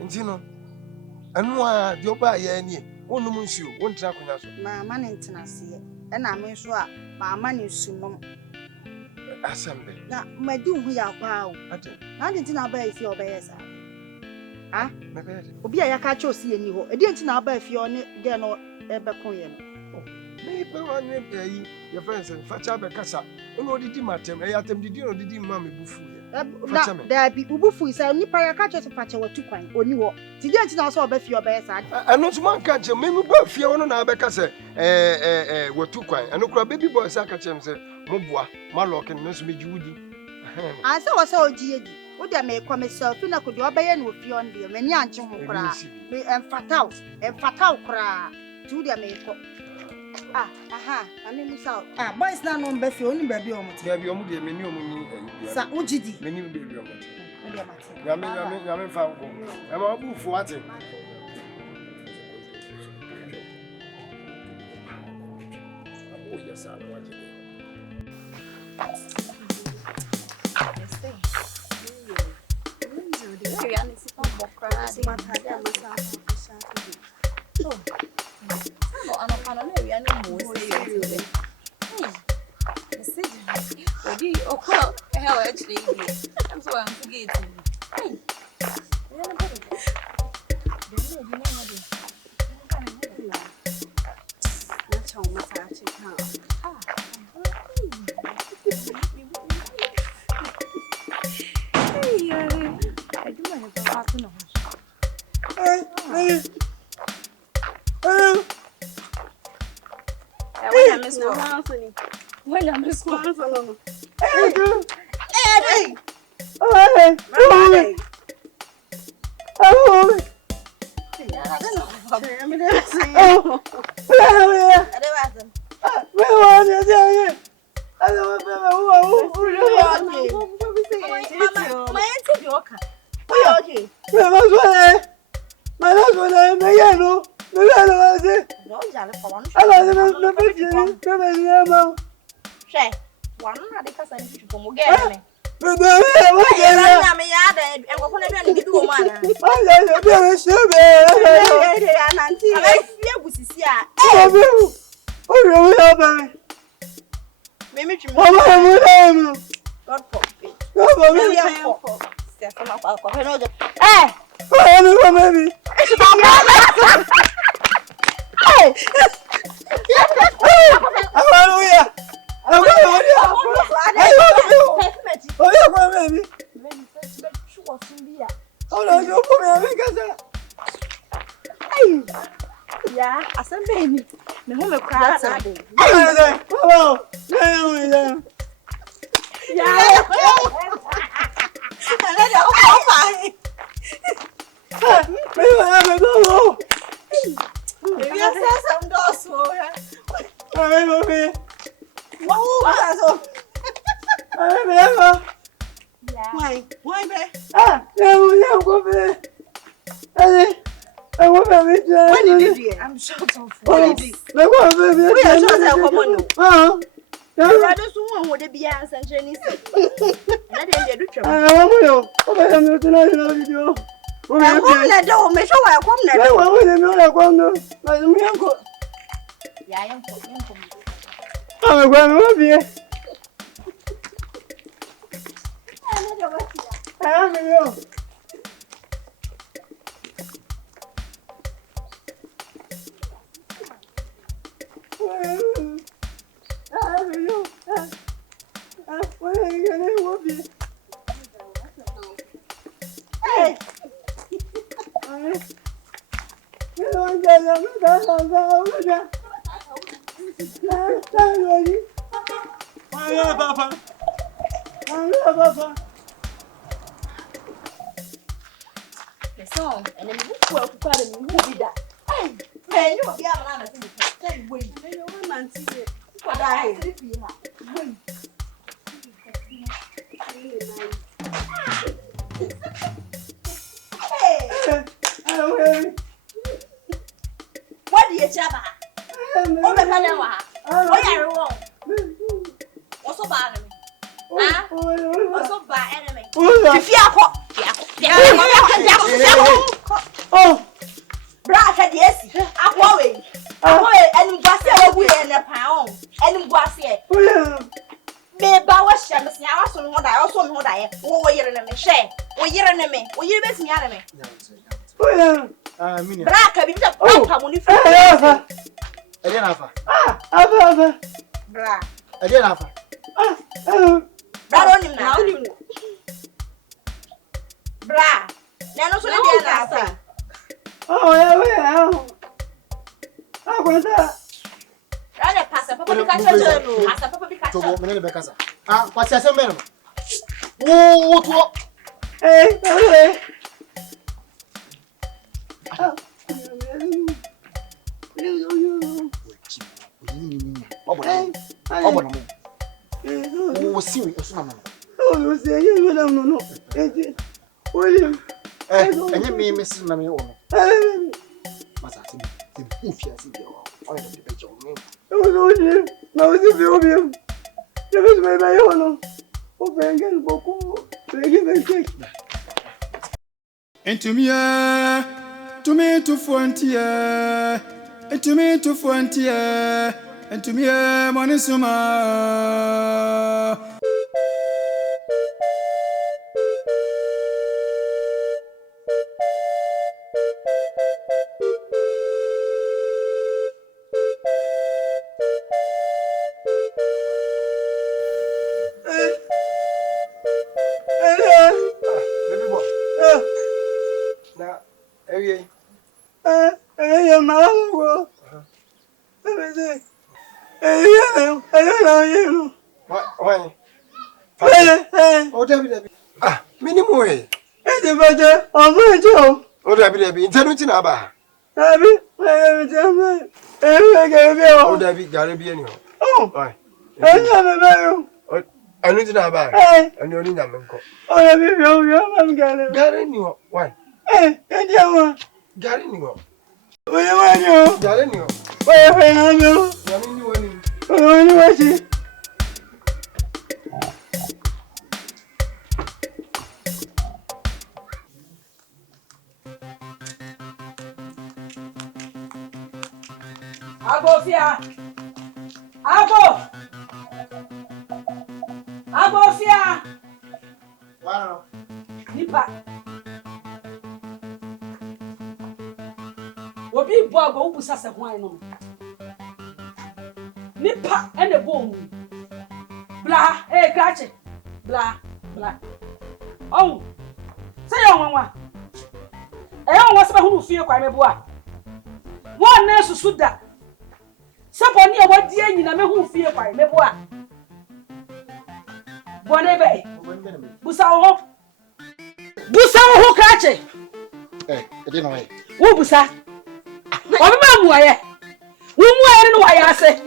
Ntino. Anwa di oba ye ni. Wonum nsuo, wontra konya so. Mama ne ntenase. E na me so a mama ne sunom. Asembe. Na madi hu ya kwa o. Ate. Na de ntina ba efi obeyesa. Ah? Mebede. Obi a yaka cha osi eni ho. E de ntina ba efi o ne de no ebekon ye no. Me pe wanye yi ye friends facha be kasa. Ono didi matem, e yatem didi no didi ma me bufu ye. Na da bi ubufu isa nipa yaka cha facha watu kwan oni ho. Ti de ntina so obefi obeyesa. Eno so man ka che me bu afie wono na be kasa watu kwan. Eno kura baby boy sa ka che me se moboa, ma lock no so meji wudi. Asa wo sa oji egi. Wo de me kwa myself na ko de obeye na ofi on de mani anche ho kra. Me emfataw kra. Tu de me ko. Ah, aha, ani musa. Ah, boys na no mbefi oni baby o moti. Baby o mu de meni o mu ni. Sa ujidi. Meni baby o moti. Ndi amati. Yame fa nko. E ma bu fu ate. O ya sa lo waje. What do you chaba? Oh, the Panawa. Oh, yeah, what's so bad? Ah, Also by enemy. Fiako. Oh. Brother, yes. Akwawe. Enu gwase ogu e na pa enu gwase. Me ba wa hye me sia wa so me ho da, so me ho da ye. Wo yire ne me hye. Wo yire ne me. Wo yire be sia ne me. Mini. Braka bi ta pa mo ni fi. Ede na afa. Aba. Bra. Ede na afa. Bra onim na. Bra. Na no so le dia na afa. Aguenta. Olha, passa, papa bi ka chelo. Passa, papa bi ka chelo. Tobo, menene be kasa. Kwasi asembe no. Wo to. Enye me mesi na me wo no. Masa ti ufia si bi o. O ye de be jo me. Na o se viu mesmo. Eu vejo mais vai eu não. O bengue um pouco. Bengue vem aqui. Entumia, tumi tu frontier. Entumi tu frontier. Entumia monisuma. Internet na ba. Abi, David, gare bi eni ho. Oi. Anu ti na ba. Anu oni nya menko. Gare ni ho. Why? Gare ni ho. Gare ni ho. Agofia. Agofia. Wow. Nipa. Obi bo ago ubusa se hwan no. Nipa ene bo mu. Bla, krache. Bla. Oh. Say yo nwa. Eyo nwa se ba hunu fie kwa mebu a. Won na susu da. Saponi e wadi anyina me hu fie kwa mebu a. Bone be. Busa wo krache. Ede no e. Wo busa. Obi ma muaye. Wo muaye no wa yase.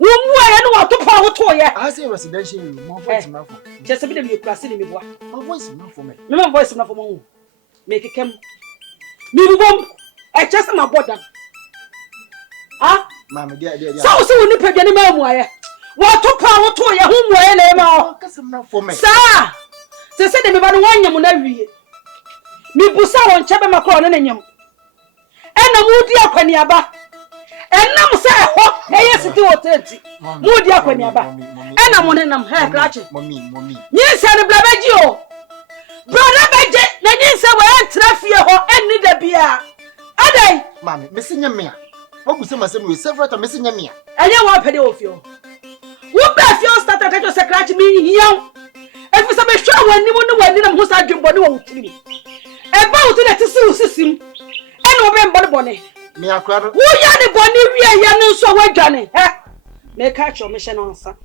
Wo muaye no wa topa wo to ye. I say residential mo voice na fo. Just be dem ye kurase ni mebu a. My voice na fo me. Me voice na fo mo. Me kekem. Me bubom. I just my border. Ah? Mama, dia. So we ni pege ni ma muaye. Wo topa wo to ye hu muaye na e ma o. Kasa na fo me. Sa! Se de me ba no wanyam na wie. Me busa won chebe makro ne nyam. Ena mudi akwani aba. Enam se ho eye siti hotenti. Mudi akwani aba. Ena mo ne nam ha krache. Mommy. Nyinse ne blabeji o. Brother beje na nyinse we entra fie ho enni da bia. Adai. Mama, me se nyame a. Wo busa masem we several time me se nyame a. Enye wo pede o fie o. Wo ba fie o start atajo se krache mi hiyan. Efi se be hwa wani mu ne wani nam ho sa dwembo ne wo tiri. Eba wo ti na ti sisim. Ena obe mbode bone. Me akra do. Wo ya ne bone wie ya ne nso wadwane. Me ka cho me hye no nsa.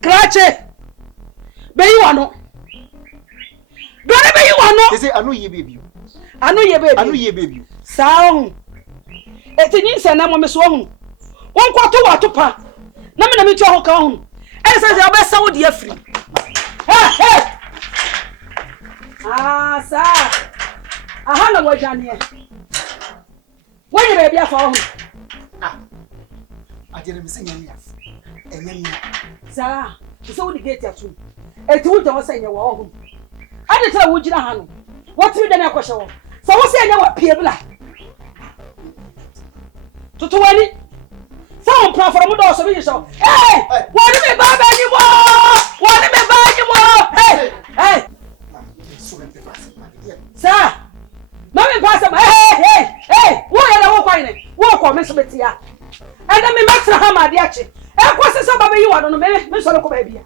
Krache. Be yi wano. Dore be yi wano. They say anu ye baby. Anu ye baby. Saun. Etinyi nsa na mo me so hu. Won kwato wato pa. Na me na me twa ho ka hu. E say say obesa wo de afiri. Ah, sa. Aha na wadwane e. Wani baby afa ho. Ajere me se nyame a. Enye me. Sa. So we get at you. And you don't say your own. I didn't tell you, Jina. What you done? So what's saying what people to 20? Some plan for a mudo so you saw. Hey! What do you buy anymore? What do you buy anymore? Hey! Sir! Mammy pass him. Hey! What are you finding? Walk on Miss Bettia. And then me max a hammer, the action. And what's the somebody you want on the Miss Local baby?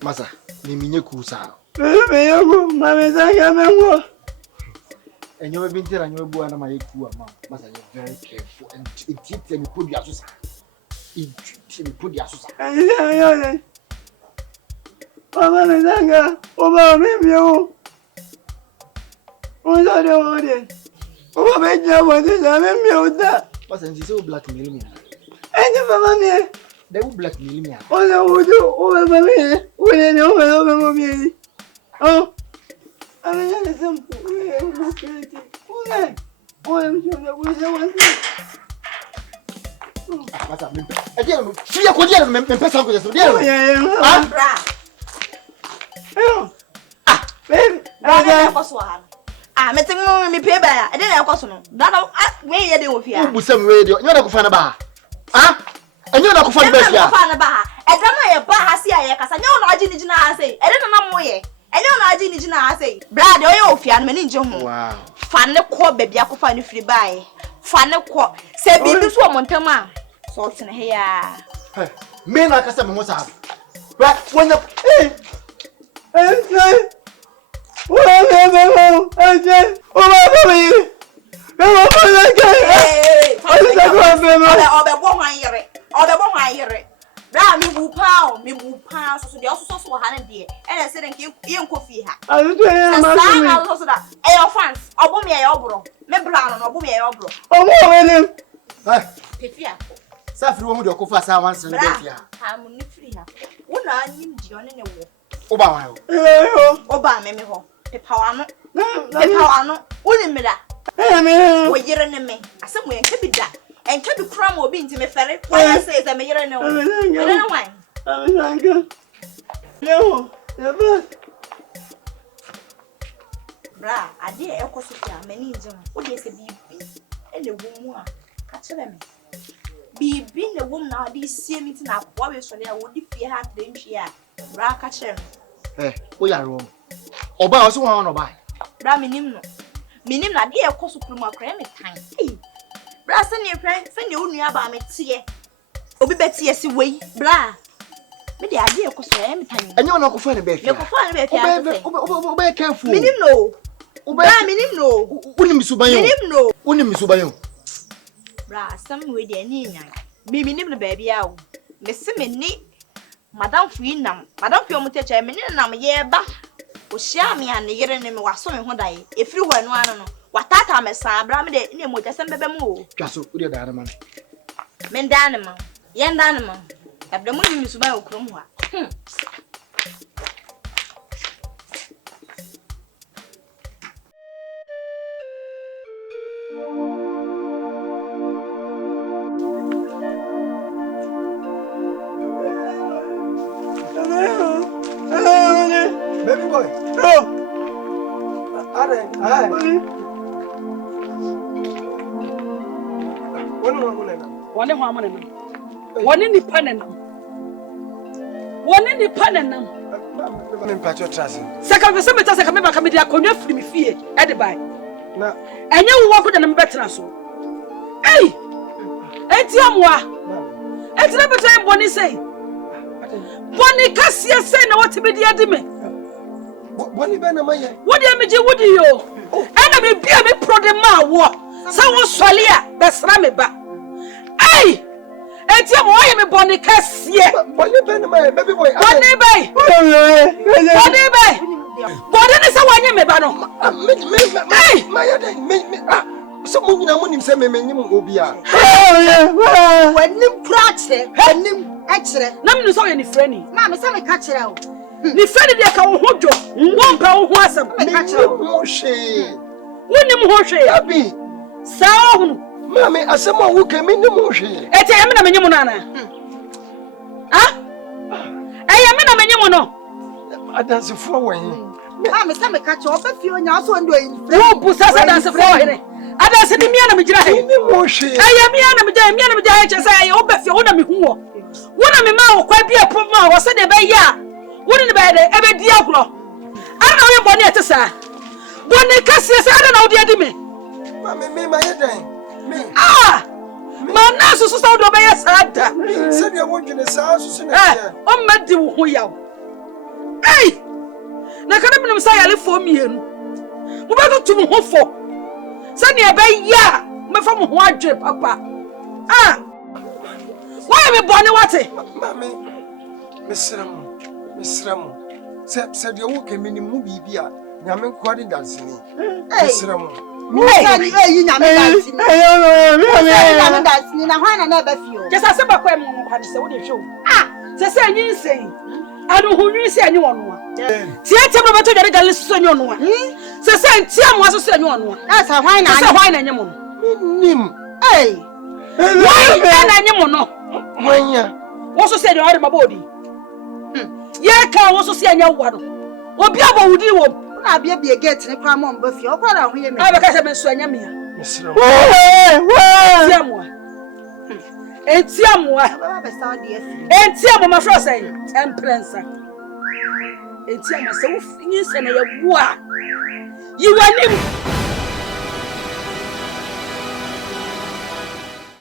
Masa, ni minye kusa. And you have been telling your boy and my cool amount. Masa, you're very careful and it and put your susa. It put your susa. What's and so blackmail me? They will blackmail me. Oh, I mean, simple. I'm me pay by. I didn't have costume. That way you do here. Some radio. You're not going to bar. And you're not going to find a bar. I don't know a bar. I see I know not Jimmy Jina say. I don't know more. I know not Jimmy Jina say. Brad, oh, Fian, Meninjo. Wow. Fan the core baby, I could find you free by. Fan the core. Say, be this woman, Tama. Salt in here. Men like a seven was up. Right when the. Me pound, so they also saw Hannah dear, and I said, you coffee. I was doing that. Your fans, I'll me a obro, me brown, or me a obro. Oh, Pifia. Suffer woman, your coffee, once and I'm free. What are you doing in the war? Obama, me home. The power, only me that. What you're in me, as somewhere can be that. And can be cram or being to me ferry. Why says I'm a year and I don't know why. No, never. Bra, I dear Ecosopia, many John. What is a BB and the woman? Catch them. Be being the woman now, this same meeting up. What is for there? Would you fear her to here? Bra, catch them. Eh, we are wrong. Oba also want to buy. Bra, minim, I dear Ecosopia, creme time. Bra, send your friend, send you only about me tea. Obi Betty, yes, way, blah. Me the idea of every time. And you're not going to be careful. Minim no. Minim no. Unim Subayo. Unim Subayo. Bra, some way they need. Me minim the baby out. Miss Minnie, Madame Freenam, Madame Piomuta, and I'm a year back. O share me and the year and was so in one day. If you were one, what that time is Sabra, me the name with the same baby move. Just so good, Adam. Men Danama, Yan Danama. Have the money is well, Cromwa. Baby boy. One in the panel. One in the panel. Second, the cemetery, I come back, come here, come here, free me fear, at the buy. And you walk with them better. So, hey, Etiamwa, it's never time Bonnie say. Bonnie Cassia say, no, what to be the enemy. Bonnie Benamaya, what do you mean? What do you? Enemy be a bit pro the ma war. Someone swalia, that's Ramiba. Hey! Etiam, why am I Bonnie Cassia? Bonnie Benamaya, baby boy. Bonnie Bay! Bonnie Bay! Bonnie is a one you may ban. Hey! My someone I want him say, Memanium Obia. When you crash it, when you excellent. None is all any friendly. Mamma, some catch it out. Ni friend de ka wo hojo. Wo mpa wo ho asem. Mo hwe. Wonim ho hwe. Abi. Saa hunu. Mami asema wo ke mi nim hwe. Eti ya me na menyim no ana. Ah? Eya me na menyim no. Adansefo won. Me say me catch oba fie onya so ndo yin. Wo busa sa adansefo here. Adanse ni mia na me gira he. Ni mo hwe. Eya mia na me gira he che say oba fie wo na me hu wo. Wo na me ma wo kwa bia poma wo se de be ya. Wo ni be de e be di agro. Ana wo boni etesa. Boni kase se ana na wo de adi me. Mami me ma yedan. Ah! Mana so so do be ya sada. Se de wo dwene sa so na Eh, o ma di wo ho yaw. Ei! Na kana binom sa yale fo mienu. Mo ba to tum ho fo. Sa ne be ya, me fa mo ho adwe papa. Ah! Why me bone wate? Mami mesram. Se de wo ke mi nim mu bibia. Nyame nkwade dansini. Mesram. Hey, you nyame dancing. Nyame dancing na hwan na ba fie o. Just say bakwa mo nkwade se wo de hwe o. Ah! Se se anyi nsei. Anu hunwi se anyi wono a. Tie tie bro beto dware gale so anyi wono a. Se se ntia mo aso se anyi wono a. Na sa hwan na se hwan na anyi mo no. Nim. Hey. Why na anyi mo no? Wanya. Wo so se anyi ore mabodi. Ye ka wo so se anyi wo no. Obi abawudi wo. Na bia bia gate ni kwa mo mba fie. Okwara ho ye me. Aba ka se me so anya me a. Mesram. Tia mo. Etia mo. Baba be sa de afi. Etia mo ma fro say emprensa. Etia mo se wo finyi se na ye wo a. Yi wanim.